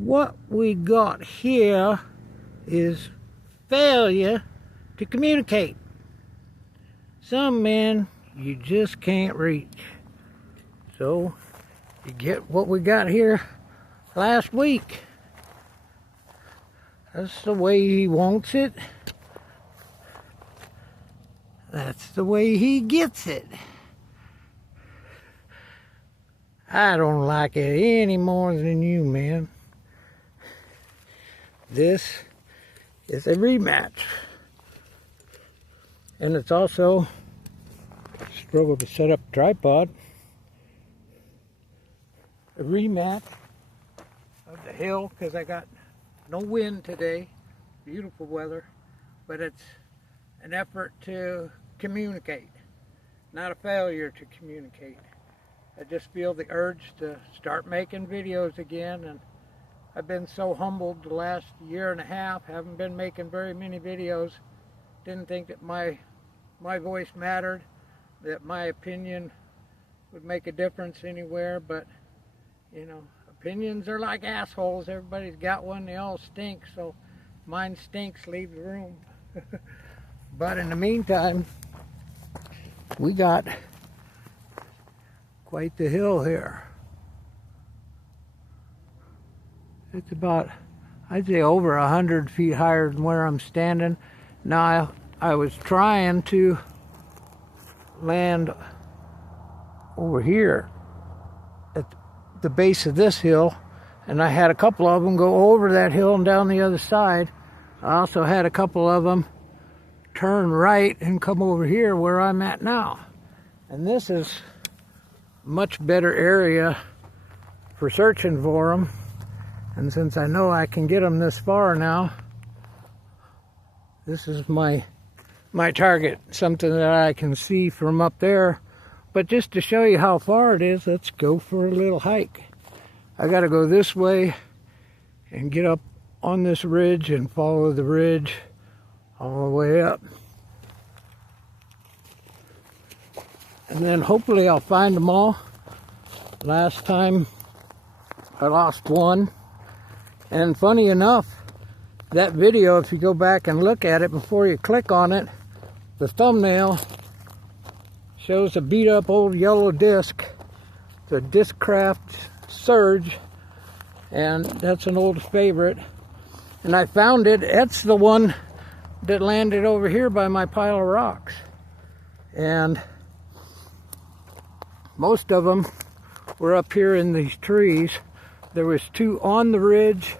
What we got here is failure to communicate. Some men you just can't reach. So you get what we got here last week. That's the way he wants it. That's the way he gets it. I don't like it any more than you, man. This is a rematch. And it's also a struggle to set up a tripod. A rematch of the hill, because I got no wind today. Beautiful weather. But it's an effort to communicate, not a failure to communicate. I just feel the urge to start making videos again, and I've been so humbled the last year and a half. Haven't been making very many videos. Didn't think that my voice mattered, that my opinion would make a difference anywhere, but you know, opinions are like assholes. Everybody's got one, they all stink, so mine stinks, leave the room. But in the meantime, we got quite the hill here. It's about, I'd say, over 100 feet higher than where I'm standing. Now, I was trying to land over here at the base of this hill, and I had a couple of them go over that hill and down the other side. I also had a couple of them turn right and come over here where I'm at now. And this is a much better area for searching for them. And since I know I can get them this far now, this is my target, something that I can see from up there. But just to show you how far it is, let's go for a little hike. I got to go this way and get up on this ridge and follow the ridge all the way up. And then hopefully I'll find them all. Last time I lost one. And funny enough, that video, if you go back and look at it before you click on it, the thumbnail shows a beat up old yellow disc. It's a Discraft Surge, and that's an old favorite. And I found it. It's the one that landed over here by my pile of rocks. And most of them were up here in these trees. There was two on the ridge,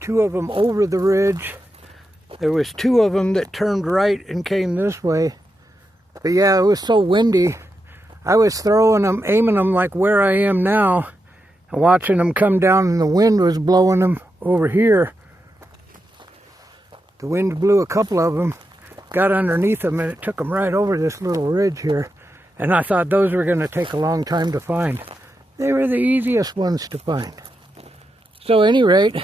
two of them over the ridge. There was two of them that turned right and came this way. But yeah, it was so windy. I was throwing them, aiming them like where I am now, and watching them come down, and the wind was blowing them over here. The wind blew a couple of them, got underneath them, and it took them right over this little ridge here. And I thought those were going to take a long time to find. They were the easiest ones to find. So at any rate,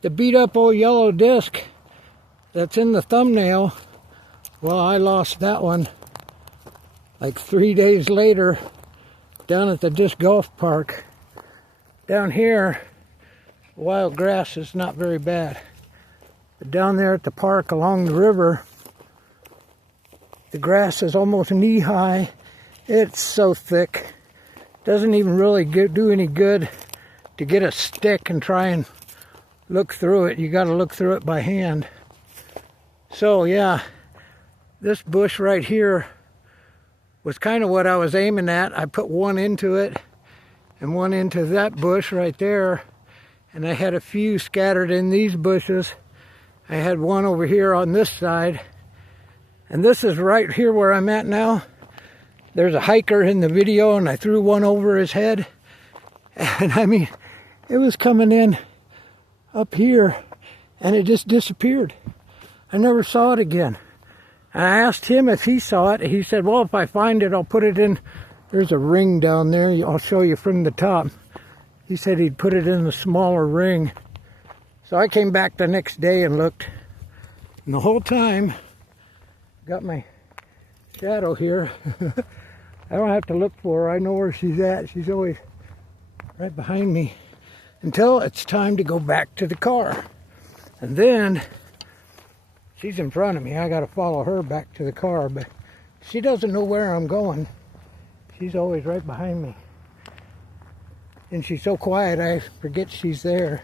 the beat up old yellow disc that's in the thumbnail, well, I lost that one like 3 days later down at the disc golf park. Down here, wild grass is not very bad. But down there at the park along the river, the grass is almost knee high. It's so thick. Doesn't even really do any good to get a stick and try and look through it. You got to look through it by hand. So yeah, this bush right here was kind of what I was aiming at. I put one into it and one into that bush right there. And I had a few scattered in these bushes. I had one over here on this side. And this is right here where I'm at now. There's a hiker in the video, and I threw one over his head. And I mean, it was coming in up here, and it just disappeared. I never saw it again. And I asked him if he saw it. He said, well, if I find it, I'll put it in. There's a ring down there. I'll show you from the top. He said he'd put it in the smaller ring. So I came back the next day and looked. And the whole time, got my shadow here. I don't have to look for her. I know where she's at. She's always right behind me. until it's time to go back to the car. And then she's in front of me. I got to follow her back to the car, but she doesn't know where I'm going. She's always right behind me. And she's so quiet, I forget she's there.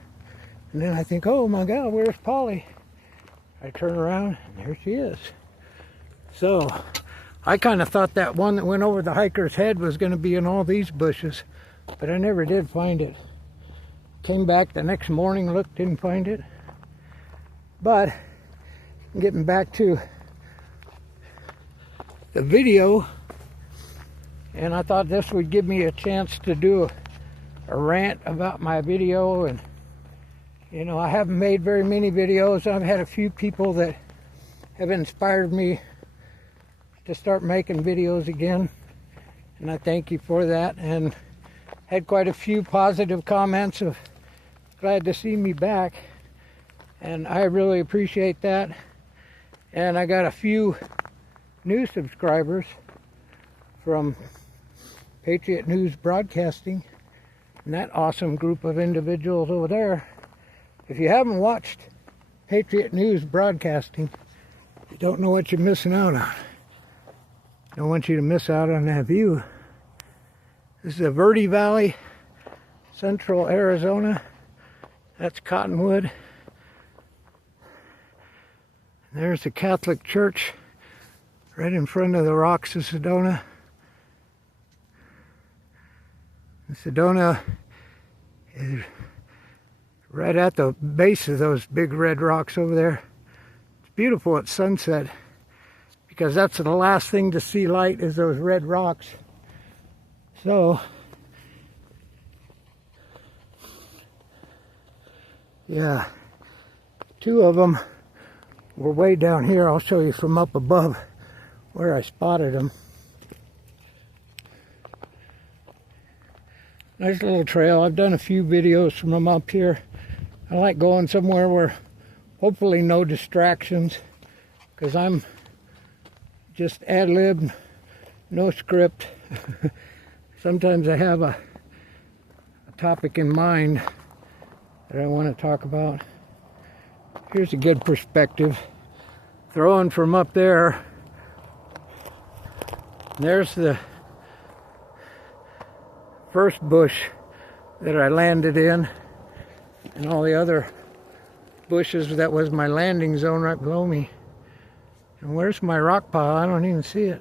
And then I think, oh my God, where's Polly? I turn around, and there she is. So I kind of thought that one that went over the hiker's head was going to be in all these bushes, but I never did find it. Came back the next morning, looked, didn't find it. But getting back to the video, and I thought this would give me a chance to do a rant about my video. And you know, I haven't made very many videos. I've had a few people that have inspired me to start making videos again, and I thank you for that, and had quite a few positive comments of glad to see me back, and I really appreciate that. And I got a few new subscribers from Patriot News Broadcasting, and that awesome group of individuals over there. If you haven't watched Patriot News Broadcasting, you don't know what you're missing out on. I don't want you to miss out on that view. This is the Verde Valley, central Arizona. That's Cottonwood. There's the Catholic Church right in front of the rocks of Sedona. And Sedona is right at the base of those big red rocks over there. It's beautiful at sunset, because that's the last thing to see light is those red rocks. So, yeah, two of them were way down here. I'll show you from up above where I spotted them. Nice little trail. I've done a few videos from them up here. I like going somewhere where hopefully no distractions, because I'm just ad-lib, no script. Sometimes I have a topic in mind that I want to talk about. Here's a good perspective. Throwing from up there, there's the first bush that I landed in, and all the other bushes that was my landing zone right below me. And where's my rock pile? I don't even see it.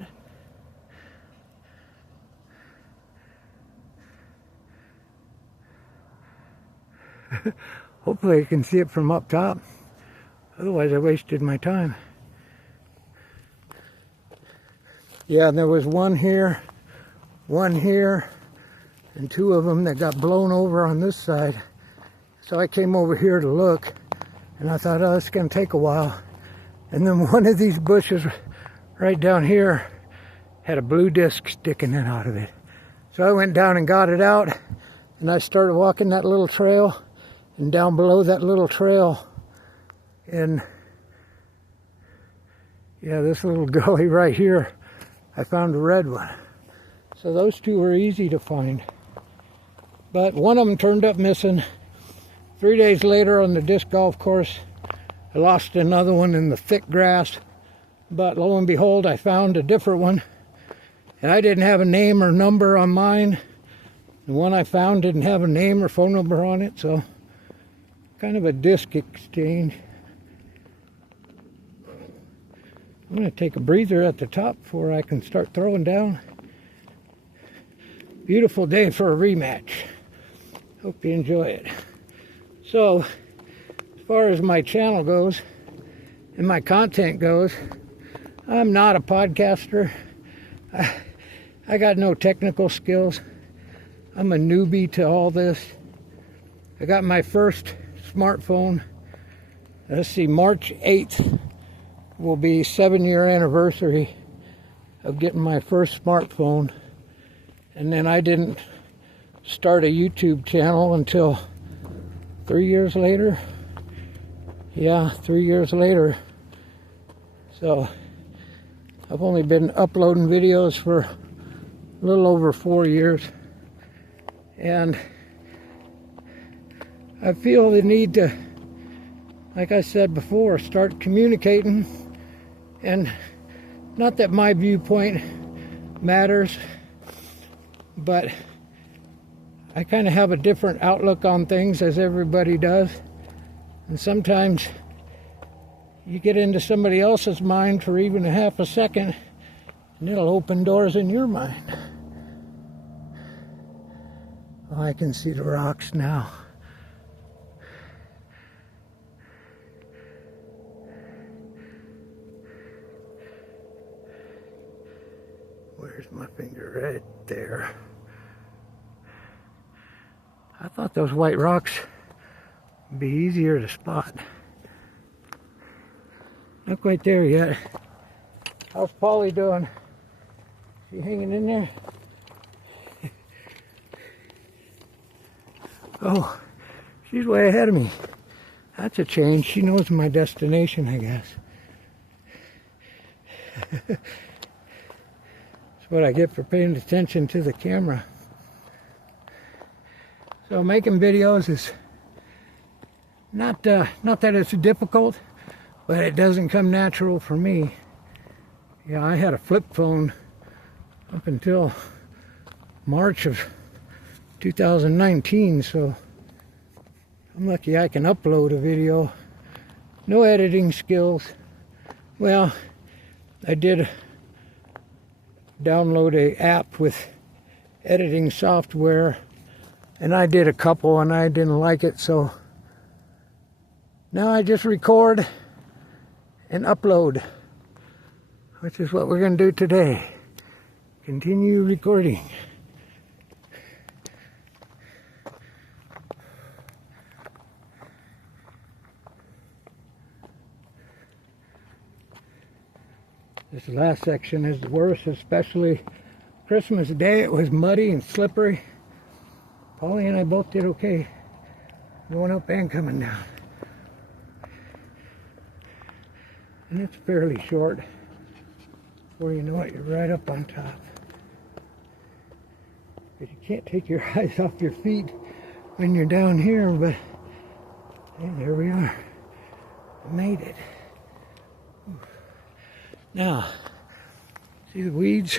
Hopefully I can see it from up top. Otherwise I wasted my time. Yeah, and there was one here, and two of them that got blown over on this side. So I came over here to look, and I thought, oh, it's going to take a while. And then one of these bushes right down here had a blue disc sticking out of it. So I went down and got it out, and I started walking that little trail, and down below that little trail, and yeah, this little gully right here, I found a red one. So those two were easy to find. But one of them turned up missing. 3 days later on the disc golf course, I lost another one in the thick grass. But lo and behold, I found a different one. And I didn't have a name or number on mine. The one I found didn't have a name or phone number on it, so kind of a disc exchange. I'm going to take a breather at the top before I can start throwing down. Beautiful day for a rematch. Hope you enjoy it. So, as far as my channel goes and my content goes, I'm not a podcaster. I got no technical skills. I'm a newbie to all this. I got my first smartphone. Let's see, March 8th will be 7-year anniversary of getting my first smartphone. And then I didn't start a YouTube channel until 3 years later. Yeah, 3 years later. So I've only been uploading videos for a little over 4 years. And I feel the need to, like I said before, start communicating. And not that my viewpoint matters, but I kind of have a different outlook on things, as everybody does. And sometimes you get into somebody else's mind for even a half a second, and it'll open doors in your mind. Oh, I can see the rocks now. Where's my finger? Right there. I thought those white rocks would be easier to spot. Not quite there yet. How's Polly doing? She hanging in there? Oh, she's way ahead of me. That's a change. She knows my destination, I guess. That's what I get for paying attention to the camera. So making videos is not that it's difficult, but it doesn't come natural for me. Yeah, I had a flip phone up until March of 2019, so I'm lucky I can upload a video. No editing skills. Well, I did download an app with editing software, and I did a couple and I didn't like it, so now I just record and upload, which is what we're going to do today. Continue recording. This last section is the worst, especially Christmas Day. It was muddy and slippery. Polly and I both did okay going up and coming down. And it's fairly short. Before you know it, you're right up on top. But you can't take your eyes off your feet when you're down here, but hey, there we are. I made it. Now, see the weeds?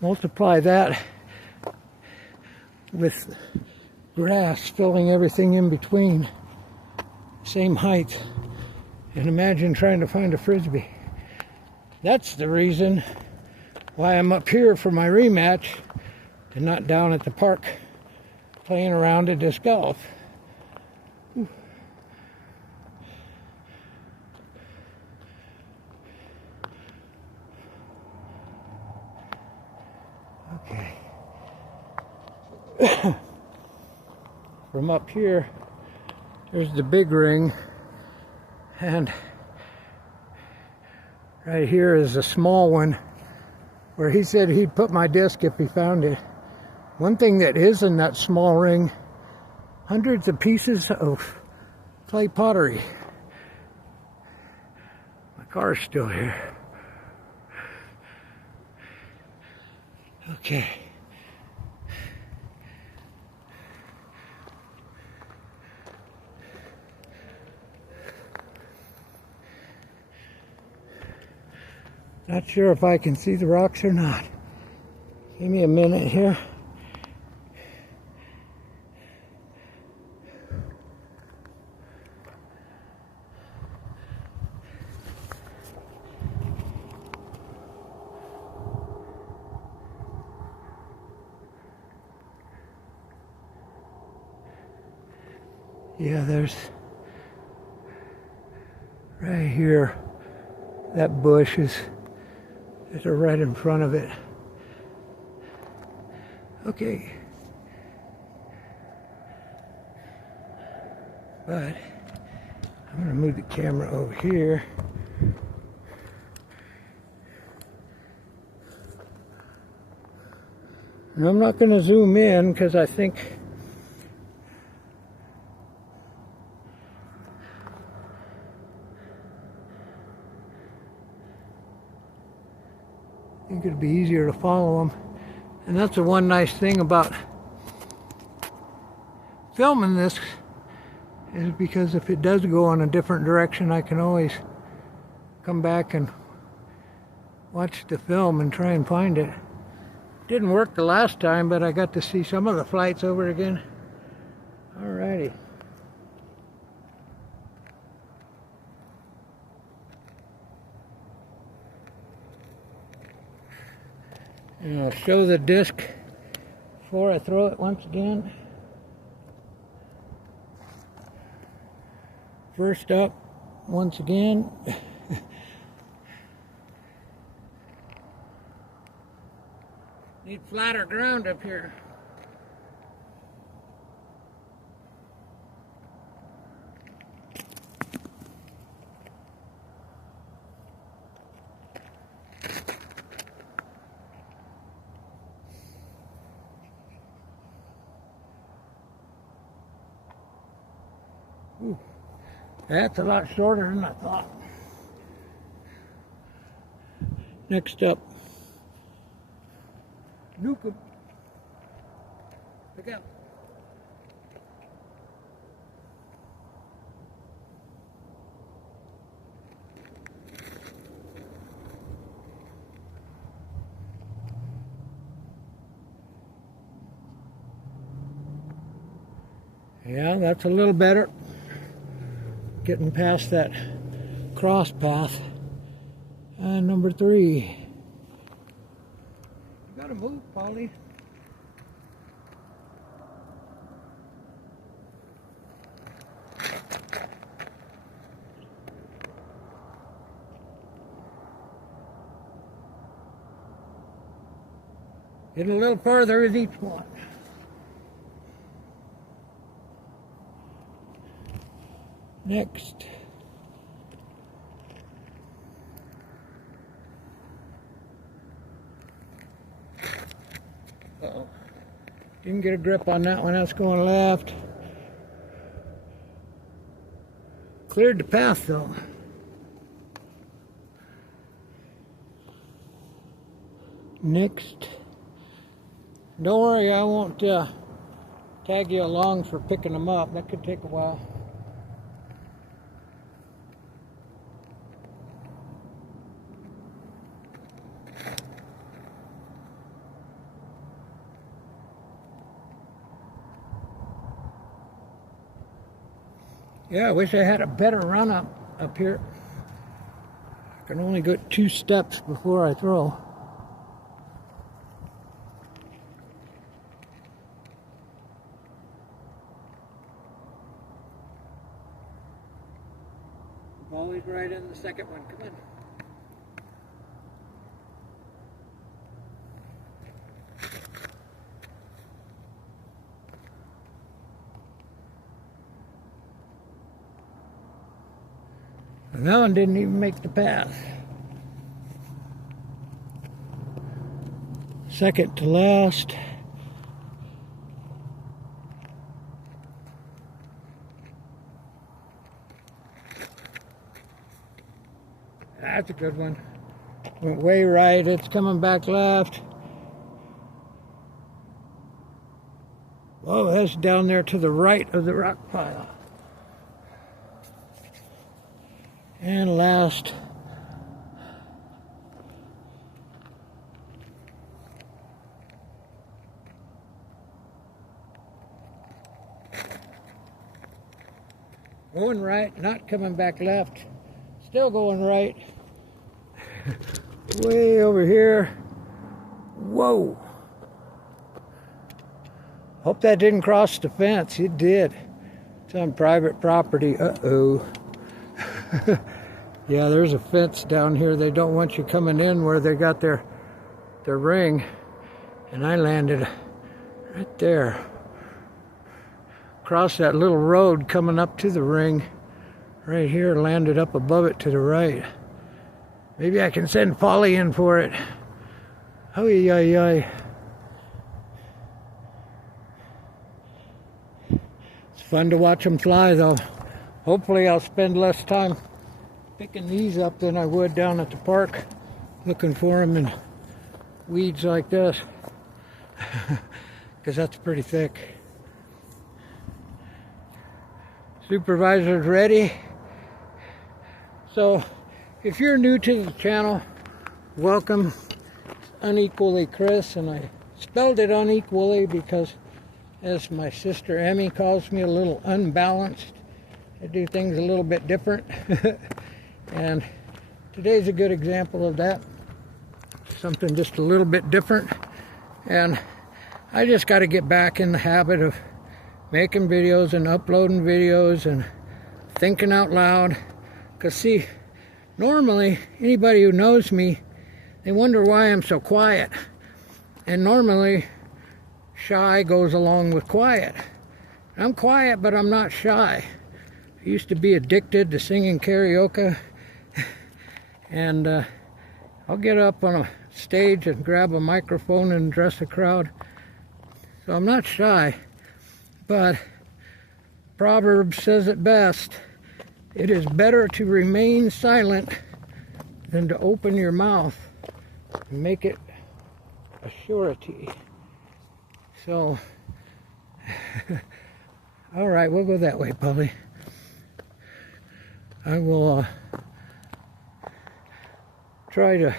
Multiply that with grass filling everything in between, same height, and imagine trying to find a frisbee. That's the reason why I'm up here for my rematch and not down at the park playing around at disc golf. Okay. From up here, there's the big ring, and right here is a small one where he said he'd put my disc if he found it. One thing that is in that small ring, hundreds of pieces of clay pottery. My car's still here. Okay. Not sure if I can see the rocks or not. Give me a minute here. Yeah, there's right here, that bush is right in front of it. Okay. But I'm going to move the camera over here. And I'm not going to zoom in because I think it'd be easier to follow them. And that's the one nice thing about filming this is because if it does go in a different direction, I can always come back and watch the film and try and find it. Didn't work the last time, but I got to see some of the flights over again. Alrighty. And I'll show the disc before I throw it once again. First up, once again. Need flatter ground up here. Ooh, that's a lot shorter than I thought. Next up, nuke 'em. Pick up. Yeah, that's a little better. Getting past that cross path. Number 3. You gotta move, Polly. Get a little further with each one. Next. Uh-oh. Didn't get a grip on that one. That's going left. Cleared the path though. Next. Don't worry, I won't tag you along for picking them up. That could take a while. Yeah, I wish I had a better run up here. I can only go 2 steps before I throw. Always right in the second one. Come in. And that one didn't even make the path. Second to last. That's a good one. Went way right. It's coming back left. Oh, that's down there to the right of the rock pile. And last. Going right, not coming back left. Still going right. Way over here. Whoa. Hope that didn't cross the fence. It did. It's on private property. Uh-oh. Yeah, there's a fence down here. They don't want you coming in where they got their ring. And I landed right there. Across that little road coming up to the ring. Right here, landed up above it to the right. Maybe I can send Polly in for it. Oh, yeah. It's fun to watch them fly, though. Hopefully I'll spend less time picking these up than I would down at the park, looking for them in weeds like this, because that's pretty thick. Supervisor's ready. So, if you're new to the channel, welcome. It's Unequally Chris, and I spelled it unequally because, as my sister Emmy calls me, a little unbalanced. I do things a little bit different. And today's a good example of that. Something just a little bit different. And I just got to get back in the habit of making videos and uploading videos and thinking out loud. Because see, normally anybody who knows me, they wonder why I'm so quiet. And normally shy goes along with quiet. I'm quiet, but I'm not shy. I used to be addicted to singing karaoke. And I'll get up on a stage and grab a microphone and address a crowd. So I'm not shy. But Proverbs says it best. It is better to remain silent than to open your mouth and make it a surety. So, all right, we'll go that way, Polly. I will try to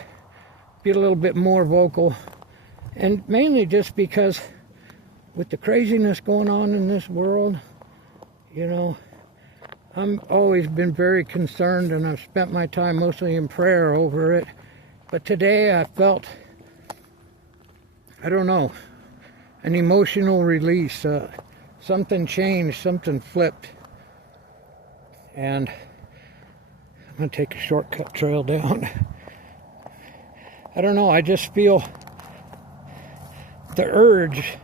be a little bit more vocal, and mainly just because with the craziness going on in this world, you know, I'm always been very concerned, and I've spent my time mostly in prayer over it. But today I felt, I don't know, an emotional release. Something changed, something flipped. And I'm going to take a shortcut trail down. I don't know, I just feel the urge,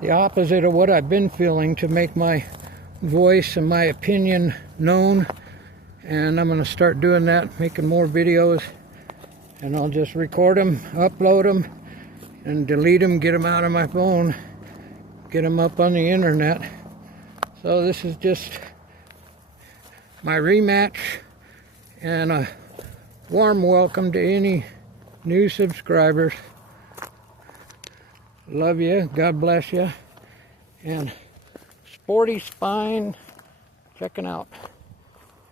the opposite of what I've been feeling, to make my voice and my opinion known. And I'm going to start doing that, making more videos. And I'll just record them, upload them, and delete them, get them out of my phone, get them up on the internet. So this is just my rematch, and a warm welcome to any new subscribers. Love you, God bless you. And Sporty Spine, checking out.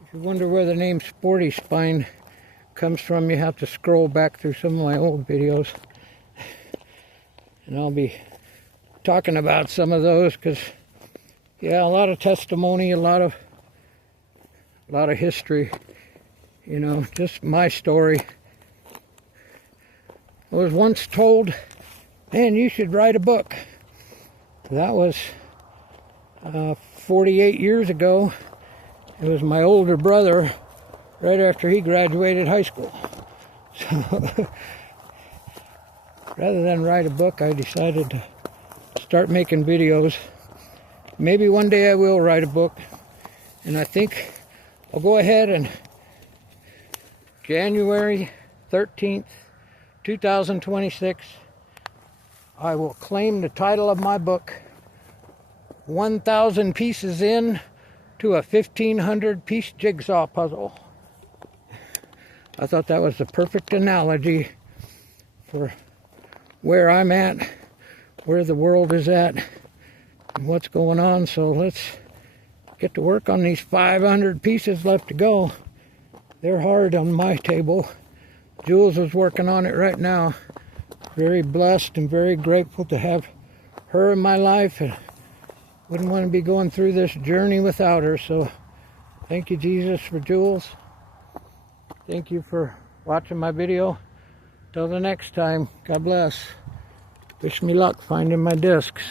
If you wonder where the name Sporty Spine comes from, you have to scroll back through some of my old videos. And I'll be talking about some of those because, yeah, a lot of testimony, a lot of history, you know, just my story. I was once told, man, you should write a book. That was 48 years ago. It was my older brother right after he graduated high school. So rather than write a book, I decided to start making videos. Maybe one day I will write a book. And I think I'll go ahead and January 13th, 2026, I will claim the title of my book, 1,000 Pieces In to a 1,500 Piece Jigsaw Puzzle. I thought that was the perfect analogy for where I'm at, where the world is at, and what's going on. So let's get to work on these 500 pieces left to go. They're hard on my table. Jules is working on it right now. Very blessed and very grateful to have her in my life, and wouldn't want to be going through this journey without her. So thank you, Jesus, for Jules. Thank you for watching my video. Till the next time, God bless. Wish me luck finding my discs.